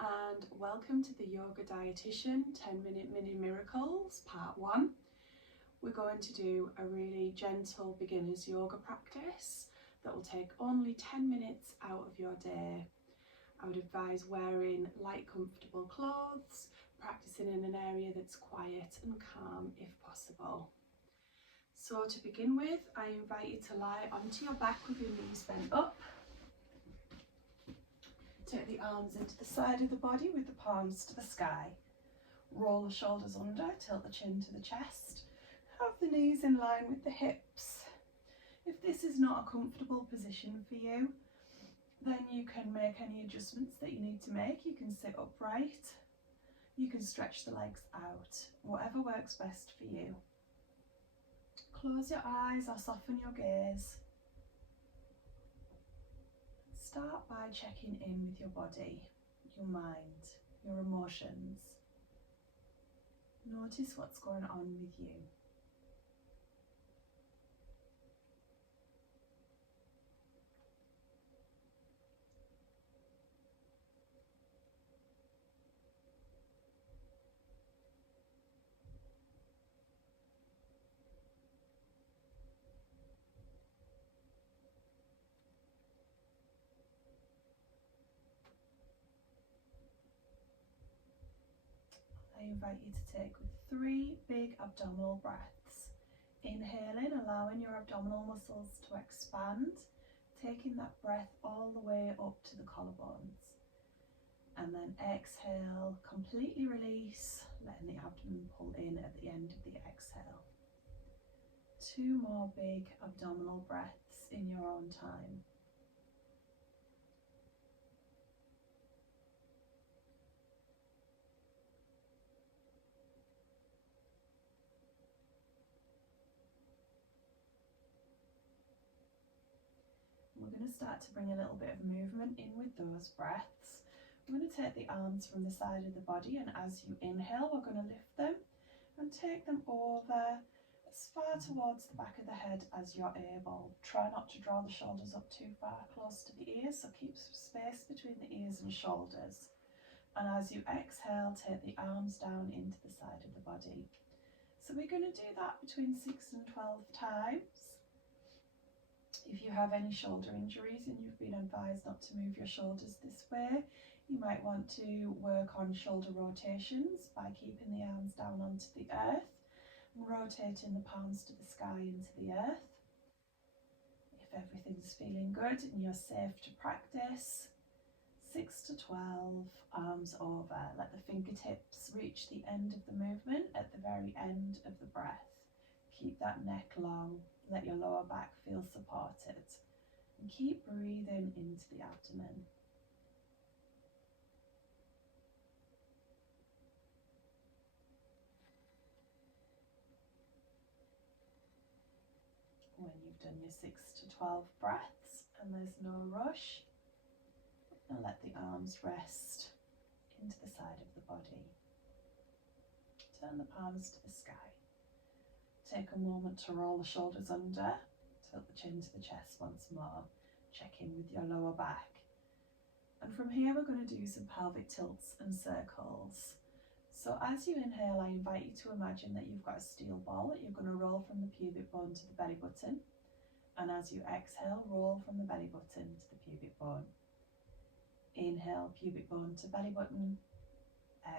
and welcome to the Yoga Dietitian 10-minute mini miracles part 1. We're going to do a really gentle beginner's yoga practice that will take only 10 minutes out of your day. I would advise wearing light comfortable clothes, practicing in an area that's quiet and calm if possible. So to begin with, I invite you to lie onto your back with your knees bent up. Take the arms into the side of the body with the palms to the sky. Roll the shoulders under, tilt the chin to the chest. Have the knees in line with the hips. If this is not a comfortable position for you, then you can make any adjustments that you need to make. You can sit upright, you can stretch the legs out, whatever works best for you. Close your eyes or soften your gaze. Start by checking in with your body, your mind, your emotions. Notice what's going on with you. I invite you to take 3 big abdominal breaths. Inhaling, allowing your abdominal muscles to expand, taking that breath all the way up to the collarbones. And then exhale, completely release, letting the abdomen pull in at the end of the exhale. 2 more big abdominal breaths in your own time. We're going to start to bring a little bit of movement in with those breaths. We're going to take the arms from the side of the body, and as you inhale, we're going to lift them and take them over as far towards the back of the head as you're able. Try not to draw the shoulders up too far close to the ears, so keep some space between the ears and shoulders. And as you exhale, take the arms down into the side of the body. So we're going to do that between 6 and 12 times. If you have any shoulder injuries and you've been advised not to move your shoulders this way, you might want to work on shoulder rotations by keeping the arms down onto the earth and rotating the palms to the sky into the earth. If everything's feeling good and you're safe to practice, 6 to 12, arms over. Let the fingertips reach the end of the movement at the very end of the breath. Keep that neck long. Let your lower back feel supported. And keep breathing into the abdomen. When you've done your 6 to 12 breaths and there's no rush, and let the arms rest into the side of the body. Turn the palms to the sky. Take a moment to roll the shoulders under, tilt the chin to the chest once more, check in with your lower back. And from here we're going to do some pelvic tilts and circles. So as you inhale, I invite you to imagine that you've got a steel ball that you're going to roll from the pubic bone to the belly button. And as you exhale, roll from the belly button to the pubic bone. Inhale, pubic bone to belly button.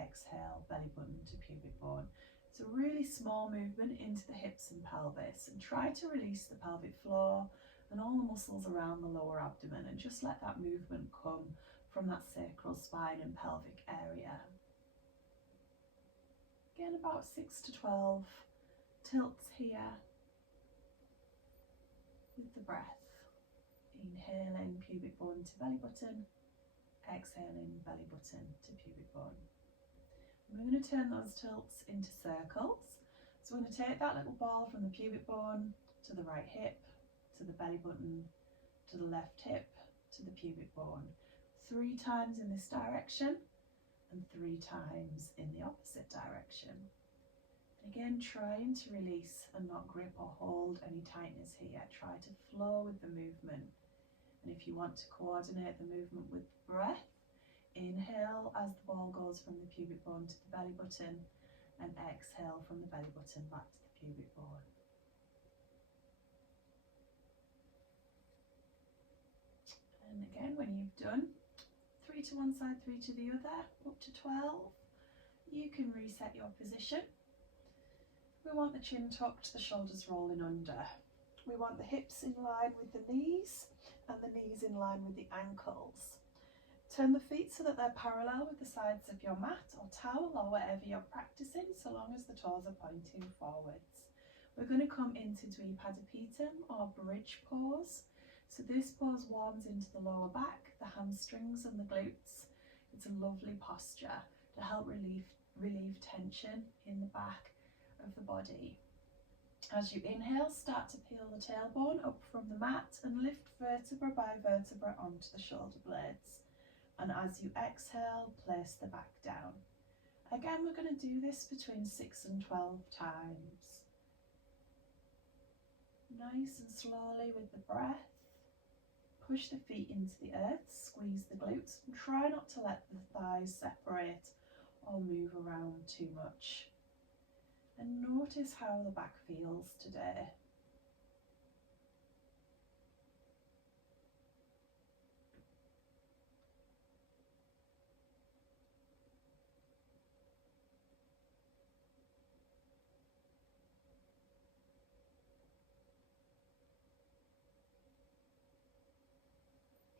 Exhale, belly button to pubic bone. It's a really small movement into the hips and pelvis, and try to release the pelvic floor and all the muscles around the lower abdomen, and just let that movement come from that sacral spine and pelvic area. Again, about 6 to 12 tilts here with the breath. Inhaling, pubic bone to belly button. Exhaling, belly button to pubic bone. We're going to turn those tilts into circles. So we're going to take that little ball from the pubic bone to the right hip, to the belly button, to the left hip, to the pubic bone. 3 times in this direction and 3 times in the opposite direction. And again, trying to release and not grip or hold any tightness here. Try to flow with the movement. And if you want to coordinate the movement with breath, inhale inhale as the ball goes from the pubic bone to the belly button, and exhale from the belly button back to the pubic bone. And again, when you've done 3 to one side, 3 to the other, up to 12, you can reset your position. We want the chin tucked, the shoulders rolling under. We want the hips in line with the knees and the knees in line with the ankles. Turn the feet so that they're parallel with the sides of your mat or towel or whatever you're practicing, so long as the toes are pointing forwards. We're going to come into Dvipadipita or bridge pose. So this pose warms into the lower back, the hamstrings and the glutes. It's a lovely posture to help relieve tension in the back of the body. As you inhale, start to peel the tailbone up from the mat and lift vertebra by vertebra onto the shoulder blades. And as you exhale, place the back down. Again, we're going to do this between 6 and 12 times. Nice and slowly with the breath. Push the feet into the earth, squeeze the glutes, and try not to let the thighs separate or move around too much. And notice how the back feels today.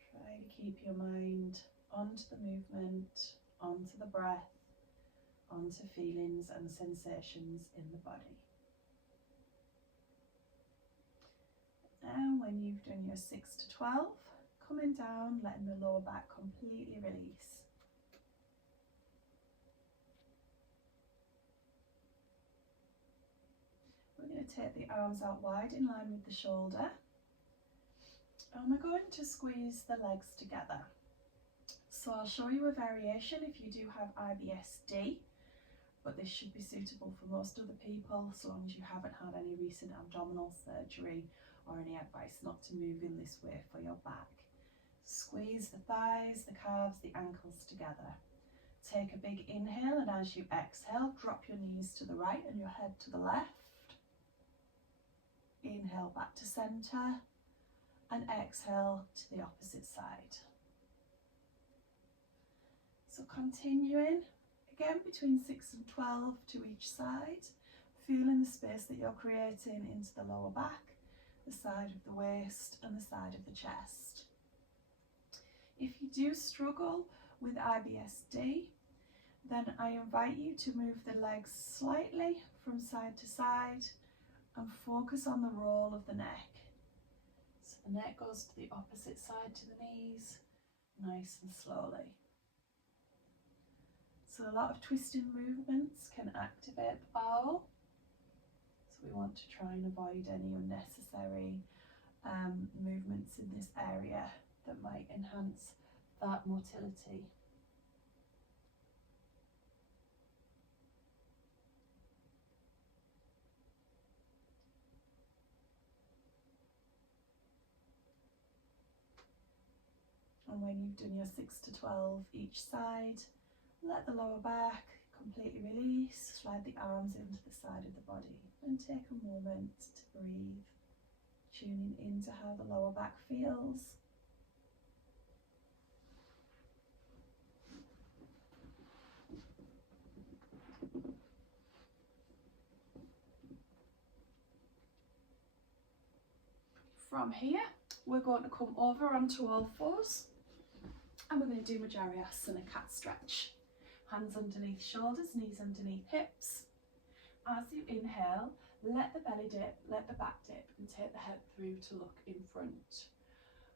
Try to keep your mind onto the movement, onto the breath, onto feelings and sensations in the body. Now when you've done your 6 to 12, coming down, letting the lower back completely release. We're going to take the arms out wide in line with the shoulder, and we're going to squeeze the legs together. So I'll show you a variation if you do have IBS-D, but this should be suitable for most other people, so long as you haven't had any recent abdominal surgery or any advice not to move in this way for your back. Squeeze the thighs, the calves, the ankles together. Take a big inhale, and as you exhale, drop your knees to the right and your head to the left. Inhale back to centre, and exhale to the opposite side. So continuing, again between 6 and 12 to each side, feeling the space that you're creating into the lower back, the side of the waist and the side of the chest. If you do struggle with IBS-D, then I invite you to move the legs slightly from side to side and focus on the roll of the neck. So the neck goes to the opposite side to the knees, nice and slowly. So a lot of twisting movements can activate the bowel. So we want to try and avoid any unnecessary movements in this area that might enhance that motility. And when you've done your 6 to 12 each side, let the lower back completely release, slide the arms into the side of the body and take a moment to breathe, tuning into how the lower back feels. From here, we're going to come over onto all fours and we're going to do Majariasana cat stretch. Hands underneath shoulders, knees underneath hips. As you inhale, let the belly dip, let the back dip, and take the head through to look in front.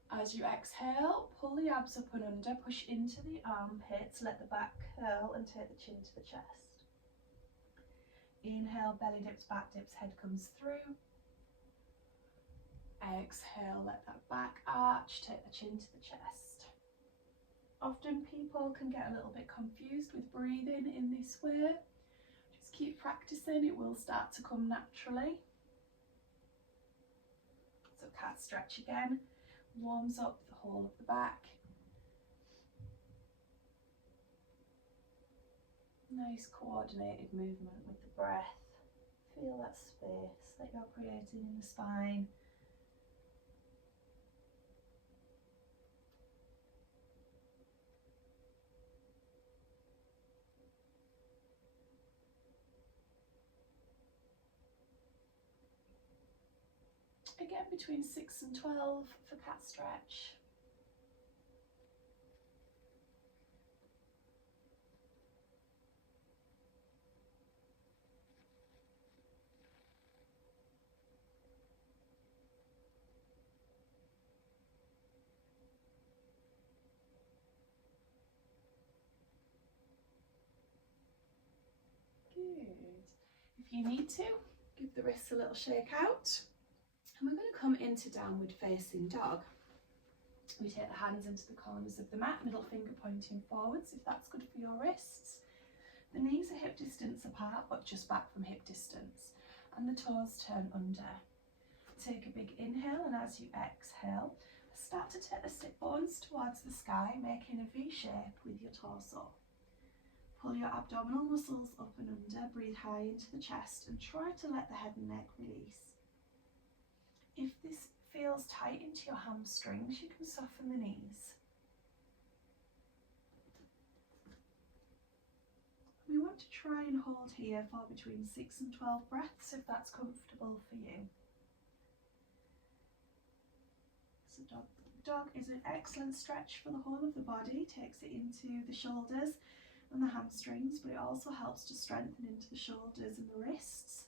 As you exhale, pull the abs up and under, push into the armpits, let the back curl and take the chin to the chest. Inhale, belly dips, back dips, head comes through. Exhale, let that back arch, take the chin to the chest. Often people can get a little bit confused with breathing in this way. Just keep practicing, it will start to come naturally. So cat stretch again, warms up the whole of the back. Nice coordinated movement with the breath. Feel that space that you're creating in the spine. Again, between 6 and 12 for cat stretch. Good. If you need to, give the wrists a little shake out. And we're going to come into downward facing dog. We take the hands into the corners of the mat, middle finger pointing forwards if that's good for your wrists. The knees are hip distance apart, but just back from hip distance. And the toes turn under. Take a big inhale, and as you exhale, start to take the sit bones towards the sky, making a V shape with your torso. Pull your abdominal muscles up and under, breathe high into the chest, and try to let the head and neck release. If this feels tight into your hamstrings, you can soften the knees. We want to try and hold here for between 6 and 12 breaths if that's comfortable for you. So dog is an excellent stretch for the whole of the body, takes it into the shoulders and the hamstrings, but it also helps to strengthen into the shoulders and the wrists.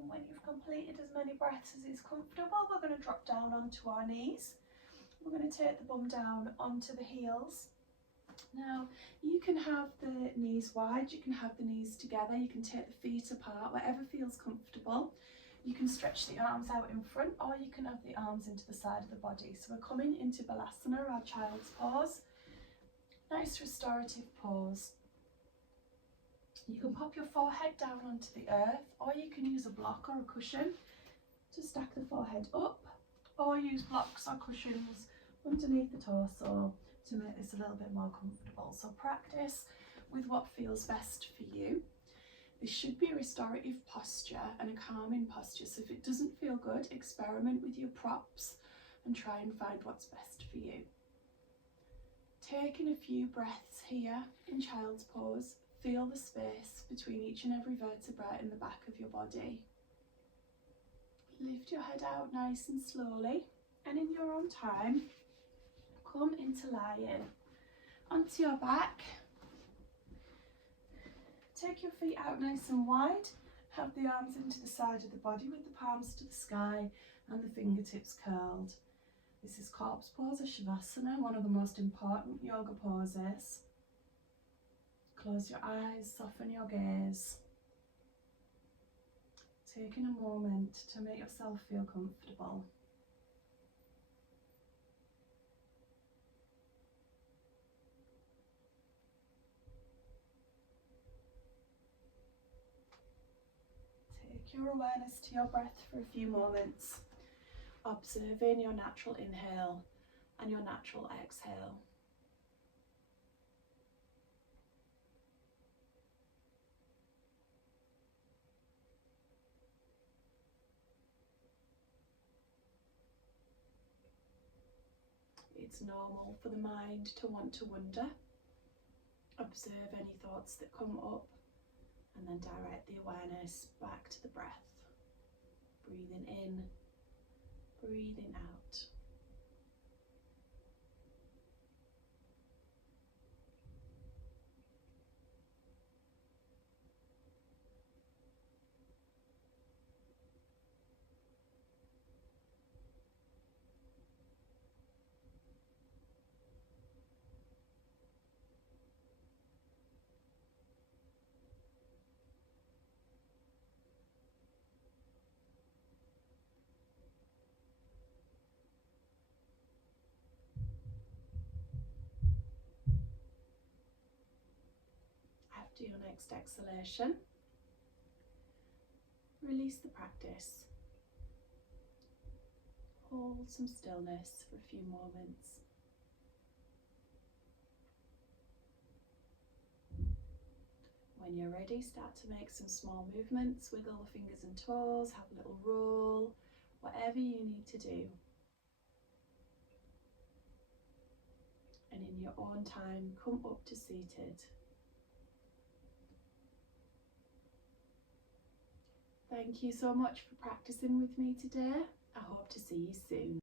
And when you've completed as many breaths as is comfortable, we're going to drop down onto our knees. We're going to take the bum down onto the heels. Now, you can have the knees wide, you can have the knees together, you can take the feet apart, whatever feels comfortable. You can stretch the arms out in front, or you can have the arms into the side of the body. So we're coming into Balasana, our child's pose. Nice restorative pose. You can pop your forehead down onto the earth, or you can use a block or a cushion to stack the forehead up, or use blocks or cushions underneath the torso to make this a little bit more comfortable. So practice with what feels best for you. This should be a restorative posture and a calming posture. So if it doesn't feel good, experiment with your props and try and find what's best for you. Taking a few breaths here in child's pose. Feel the space between each and every vertebra in the back of your body. Lift your head out nice and slowly, and in your own time, come into lion. Onto your back. Take your feet out nice and wide. Have the arms into the side of the body with the palms to the sky and the fingertips curled. This is corpse pose or Shavasana, one of the most important yoga poses. Close your eyes, soften your gaze. Taking a moment to make yourself feel comfortable. Take your awareness to your breath for a few moments, observing your natural inhale and your natural exhale. It's normal for the mind to want to wander. Observe any thoughts that come up and then direct the awareness back to the breath. Breathing in, breathing out. After your next exhalation, release the practice. Hold some stillness for a few moments. When you're ready, start to make some small movements, wiggle the fingers and toes, have a little roll, whatever you need to do. And in your own time, come up to seated. Thank you so much for practicing with me today. I hope to see you soon.